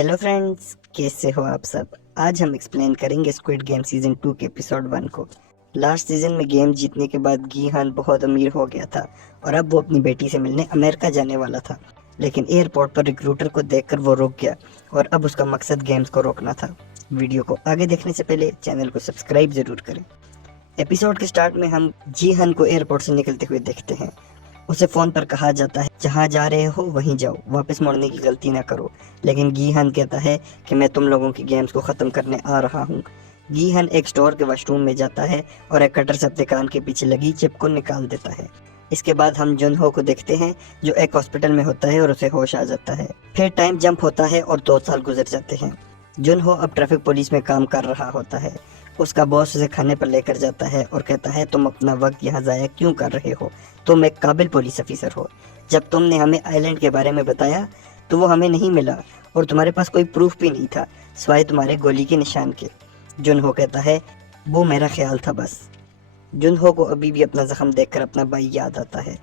Hello friends, कैसे हो आप सब। आज हम एक्सप्लेन करेंगे स्क्विड गेम सीजन 2 के एपिसोड 1 को। लास्ट सीजन में गेम जीतने के बाद गीहान बहुत अमीर हो गया था और अब वो अपनी बेटी से मिलने अमेरिका जाने वाला था। लेकिन एयरपोर्ट पर रिक्रूटर को देखकर वो रुक गया और अब उसका मकसद गेम्स को रोकना था। वीडियो को आगे देखने से पहले चैनल को सब्सक्राइब जरूर करें। एपिसोड के स्टार्ट में हम जीहान को एयरपोर्ट से निकलते हुए देखते हैं। उसे फोन पर कहा जाता है जहाँ जा रहे हो वहीं जाओ, वापस मुड़ने की गलती ना करो। लेकिन गीहन कहता है कि मैं तुम लोगों की गेम्स को ख़त्म करने आ रहा हूँ। गीहन एक स्टोर के वॉशरूम में जाता है और एक कटर से अपने कान के पीछे लगी चिप को निकाल देता है। इसके बाद हम जुनहो को देखते हैं जो एक हॉस्पिटल में होता है और उसे होश आ जाता है। फिर टाइम जंप होता है और 2 साल गुजर जाते हैं। जुनहो अब ट्रैफिक पुलिस में काम कर रहा होता है। उसका बॉस उसे खाने पर लेकर जाता है और कहता है तुम अपना वक्त यहाँ ज़ाया क्यों कर रहे हो, तुम एक काबिल पुलिस ऑफिसर हो। जब तुमने हमें आइलैंड के बारे में बताया तो वो हमें नहीं मिला और तुम्हारे पास कोई प्रूफ भी नहीं था सिवाय तुम्हारे गोली के निशान के। जुनहो कहता है वो मेरा ख्याल था बस। जुनहो को अभी भी अपना जख्म देखकर अपना भाई याद आता है।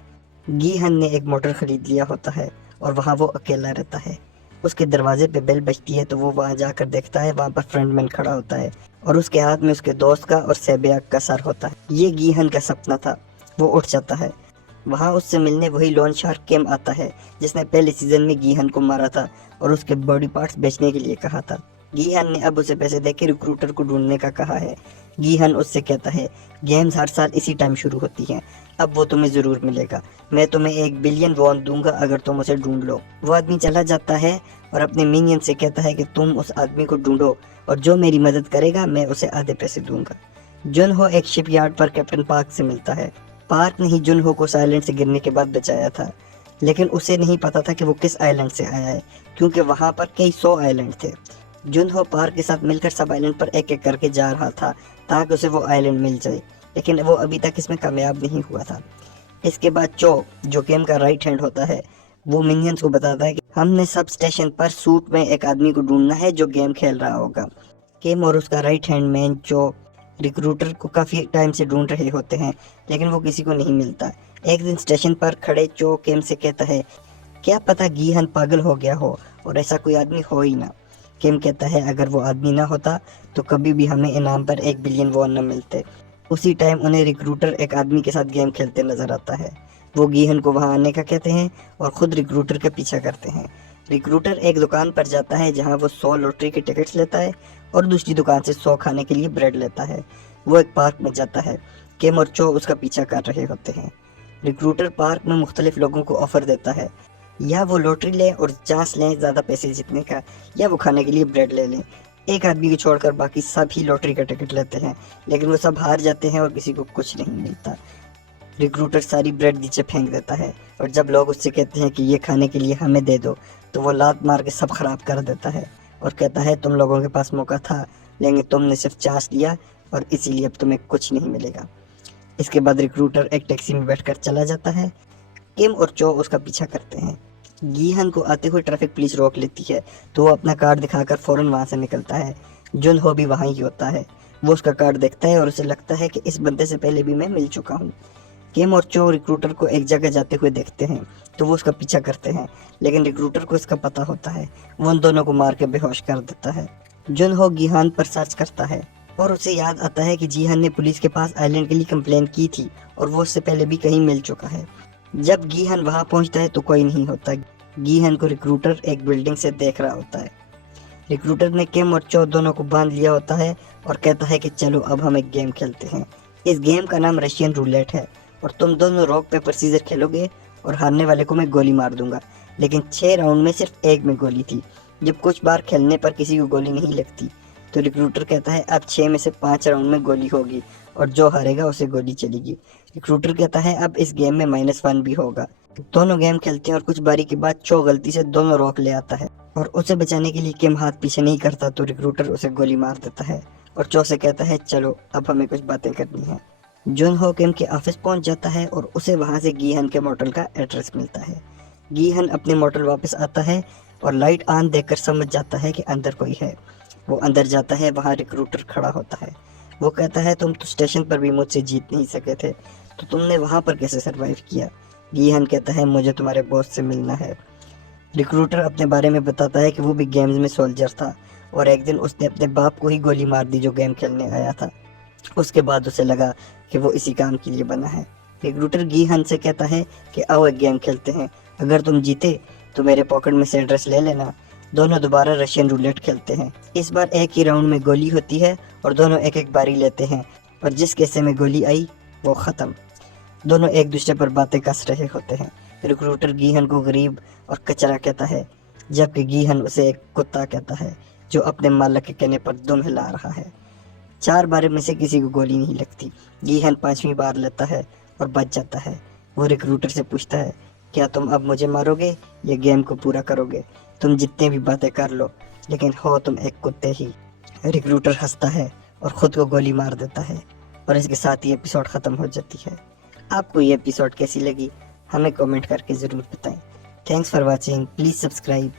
गीहन ने एक मोटर खरीद लिया होता है और वहाँ वो अकेला रहता है। उसके दरवाजे पे बेल बजती है तो वो वहाँ जाकर देखता है वहाँ पर फ्रंटमैन खड़ा होता है और उसके हाथ में उसके दोस्त का और सेबिया का सर होता है। ये गीहन का सपना था। वो उठ जाता है। वहाँ उससे मिलने वही लोन शार्क केम आता है जिसने पहले सीजन में गीहन को मारा था और उसके बॉडी पार्ट्स बेचने के लिए कहा था। गीहन ने अब उसे पैसे देकर रिक्रूटर को ढूंढने का कहा है। गीहन उससे कहता है गेम्स हर साल इसी टाइम शुरू होती हैं, अब वो तुम्हें ज़रूर मिलेगा। मैं तुम्हें 1 बिलियन वॉन दूंगा अगर तुम उसे ढूंढ लो। वो आदमी चला जाता है और अपने मिनियन से कहता है कि तुम उस आदमी को ढूंढो और जो मेरी मदद करेगा मैं उसे आधे पैसे दूंगा। जुनहो एक शिपयार्ड पर कैप्टन पार्क से मिलता है। पार्क ने ही जुनहो को आइलैंड से गिरने के बाद बचाया था, लेकिन उसे नहीं पता था कि वो किस आइलैंड से आया है क्योंकि वहाँ पर कई 100 आइलैंड थे। जुनहो पार्क के साथ मिलकर सब आइलैंड पर एक एक करके जा रहा था ताकि उसे वो आइलैंड मिल जाए, लेकिन वो अभी तक इसमें कामयाब नहीं हुआ था। इसके बाद चो, जो गेम का राइट हैंड होता है, वो मिनियंस को बताता है कि हमने सब स्टेशन पर सूट में एक आदमी को ढूंढना है जो गेम खेल रहा होगा। केम और उसका राइट हैंड मैन चो रिक्रूटर को काफ़ी टाइम से ढूंढ रहे होते हैं लेकिन वो किसी को नहीं मिलता। एक दिन स्टेशन पर खड़े चो केम से कहता है क्या पता गीहन पागल हो गया हो और ऐसा कोई आदमी हो ही ना। केम कहता है अगर वो आदमी ना होता तो कभी भी हमें इनाम पर 1 बिलियन वॉन न मिलते। उसी टाइम उन्हें रिक्रूटर एक आदमी के साथ गेम खेलते नजर आता है। वो गीहन को वहां आने का कहते हैं और खुद रिक्रूटर का पीछा करते हैं। रिक्रूटर एक दुकान पर जाता है जहां वो 100 लॉटरी के टिकट्स लेता है और दूसरी दुकान से 100 खाने के लिए ब्रेड लेता है। वो एक पार्क में जाता है। केम और चो उसका पीछा कर रहे होते हैं। रिक्रूटर पार्क में मुख्तलिफ लोगों को ऑफर देता है, या वो लॉटरी लें और चांस लें ज़्यादा पैसे जीतने का, या वो खाने के लिए ब्रेड ले लें। एक आदमी को छोड़कर बाकी सभी लॉटरी का टिकट लेते हैं, लेकिन वो सब हार जाते हैं और किसी को कुछ नहीं मिलता। रिक्रूटर सारी ब्रेड नीचे फेंक देता है और जब लोग उससे कहते हैं कि ये खाने के लिए हमें दे दो तो वो लात मार के सब खराब कर देता है और कहता है तुम लोगों के पास मौका था लेकिन तुमने सिर्फ चांस लिया और इसीलिए अब तुम्हें कुछ नहीं मिलेगा। इसके बाद रिक्रूटर एक टैक्सी में बैठकर चला जाता है। किम और चो उसका पीछा करते हैं। गीहन को आते हुए ट्रैफिक पुलिस रोक लेती है तो वो अपना कार्ड दिखाकर फौरन वहाँ से निकलता है। जुनहो भी वहाँ ही होता है। वो उसका कार्ड देखता है और उसे लगता है कि इस बंदे से पहले भी मैं मिल चुका हूँ। किम और चो रिक्रूटर को एक जगह जाते हुए देखते हैं तो वो उसका पीछा करते हैं, लेकिन रिक्रूटर को इसका पता होता है। वो उन दोनों को मार के बेहोश कर देता है। जुनहो गीहान पर सर्च करता है और उसे याद आता है कि जीहान ने पुलिस के पास आइलैंड के लिए कंप्लेन की थी और वो उससे पहले भी कहीं मिल चुका है। जब गीहन वहां पहुंचता है तो कोई नहीं होता। गीहन को रिक्रूटर एक बिल्डिंग से देख रहा होता है। रिक्रूटर ने किम और चो दोनों को बांध लिया होता है और कहता है कि चलो अब हम एक गेम खेलते हैं। इस गेम का नाम रशियन रूलेट है और तुम दोनों रॉक पेपर सीजर खेलोगे और हारने वाले को मैं गोली मार दूंगा, लेकिन 6 राउंड में सिर्फ 1 में गोली थी। जब कुछ बार खेलने पर किसी को गोली नहीं लगती तो रिक्रूटर कहता है अब 6 में से 5 राउंड में गोली होगी और जो हारेगा उसे गोली चलेगी। रिक्रूटर कहता है अब इस गेम में -1 भी होगा। दोनों गेम खेलते हैं और कुछ बारी के बाद चो गलती से दोनों रॉक ले आता है और उसे बचाने के लिए किम हाथ पीछे नहीं करता तो रिक्रूटर उसे गोली मार देता है और चो से कहता है चलो अब हमें कुछ बातें करनी है। जुनहो किम के ऑफिस पहुंच जाता है और उसे वहां से गीहन के मॉडल का एड्रेस मिलता है। गीहन अपने मॉडल वापस आता है और लाइट ऑन देखकर समझ जाता है कि अंदर कोई है। वो अंदर जाता है, वहाँ रिक्रूटर खड़ा होता है। वो कहता है तुम तो स्टेशन पर भी मुझसे जीत नहीं सके थे तो तुमने वहाँ पर कैसे सरवाइव किया। गीहन कहता है मुझे तुम्हारे बॉस से मिलना है। रिक्रूटर अपने बारे में बताता है कि वो भी गेम्स में सोल्जर था और एक दिन उसने अपने बाप को ही गोली मार दी जो गेम खेलने आया था। उसके बाद उसे लगा कि वो इसी काम के लिए बना है। रिक्रूटर गी हन से कहता है कि आओ एक गेम खेलते हैं, अगर तुम जीते तो मेरे पॉकेट में से एड्रेस ले लेना। दोनों दोबारा रशियन रूलेट खेलते हैं। इस बार एक ही राउंड में गोली होती है और दोनों एक एक बारी लेते हैं और जिस कैसे में गोली आई वो ख़त्म। दोनों एक दूसरे पर बातें कस रहे होते हैं। रिक्रूटर गीहन को गरीब और कचरा कहता है, जबकि गीहन उसे एक कुत्ता कहता है जो अपने मालिक के कहने पर दुम हिला रहा है। 4 बार में से किसी को गोली नहीं लगती। गीहन 5वीं बार लेता है और बच जाता है। वो रिक्रूटर से पूछता है, क्या तुम अब मुझे मारोगे या गेम को पूरा करोगे? तुम जितने भी बातें कर लो, लेकिन हो तुम एक कुत्ते ही। रिक्रूटर हंसता है और ख़ुद को गोली मार देता है और इसके साथ ही एपिसोड ख़त्म हो जाती है। आपको ये एपिसोड कैसी लगी हमें कमेंट करके ज़रूर बताएं। Thanks for watching, please subscribe.